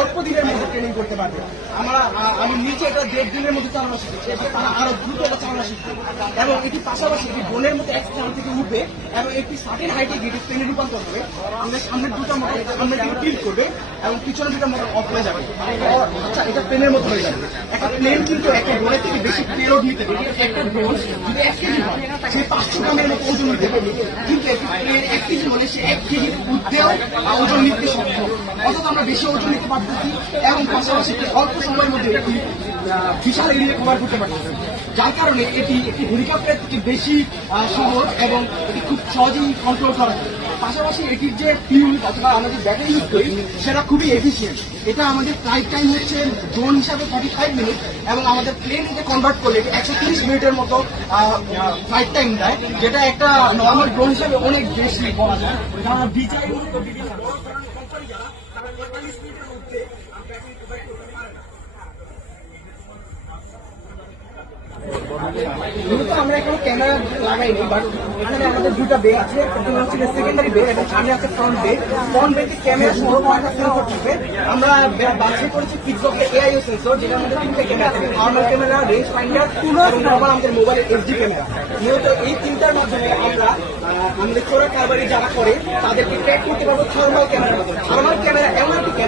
অল্প দিনের মধ্যে ট্রেনিং করতে পারবে। আমি নিচে এটা 1.5 দিনের মধ্যে চালানো শিখেছি, তারা আরো দ্রুত এটা চালানো শিখবে এবং এটি পাশাপাশি এটি ড্রোনের মধ্যে এক স্থান থেকে উঠবে এবং একটি সার্টেন হাইটে গিয়ে প্লেনে রূপান্তর হবে। আমাদের সামনের দুটো মোটর সামনে দিকে টিল্ট করবে এবং পিছনের দুটো মোটর অফ হয়ে যাবে। আচ্ছা, এটা প্লেনের মধ্যে হয়ে যাবে। একটা প্লেন কিন্তু একটা ড্রোনের থেকে বেশি পেলোড নিতে পারে। একটা ড্রোন যদি 1 কেজি হয় সে 500 গ্রামের মতো ওজন নিতে পারবে, কিন্তু একটা প্লেন 1 কেজি হলে সে 1 কেজি উঠতেও ওজন নিতে সক্ষম। অর্থাৎ আমরা বেশি ওজন নিতে পারতেছি এবং পাশাপাশি অল্প সময়ের মধ্যে একটি বিশাল এরিয়া কভার করতে পারতেছি, যার কারণে এটি একটি হেলিকপ্টার থেকে বেশি সহজ এবং এটি খুব সহজেই কন্ট্রোল করা যায়। পাশাপাশি এটির যে ফিউল অথবা আমরা যে ব্যাটারি ইউজ করি সেটা খুবই এফিসিয়েন্ট। এটা আমাদের ফ্লাইট টাইম হচ্ছে ড্রোন হিসাবে 45 মিনিট এবং আমাদের প্লেন থেকে কনভার্ট করলে এটি 130 মিনিটের মতো ফ্লাইট টাইম দেয়, যেটা একটা নর্মাল ড্রোন হিসাবে অনেক বেশি বলা যায়। যারা ডিজাই বিভিন্ন বড় কোম্পানি যারা তারা 45 মিনিটের মধ্যে ব্যাটারি প্রোভাইড করতে পারে না। মূলত আমরা এখানে ক্যামেরা লাগাইনি, বাট এখানে আমাদের দুটা বে আছে। প্রথমে হচ্ছে সেকেন্ডারি বে এবং সামনে আছে ফ্রন্ট বে। ফ্রন্ট বেতে ক্যামেরা সহ কয়েকটা সেন্সর থাকবে। আমরা বাছাই করেছি কিডবক্সের এআইও সেন্সর, যেটার মধ্যে 3টে ক্যামেরা থাকে: নর্মাল ক্যামেরা, রেঞ্জ ফাইন্ডার এবং নর্মাল আমাদের মোবাইলের এইচডি ক্যামেরা। মূলত এই তিনটার মাধ্যমে আমরা আমাদের চোরা কারবারি যারা করে তাদেরকে ট্র্যাক করতে পারবো থার্মাল ক্যামেরা। থার্মাল ক্যামেরা এমন একটি ক্যামেরা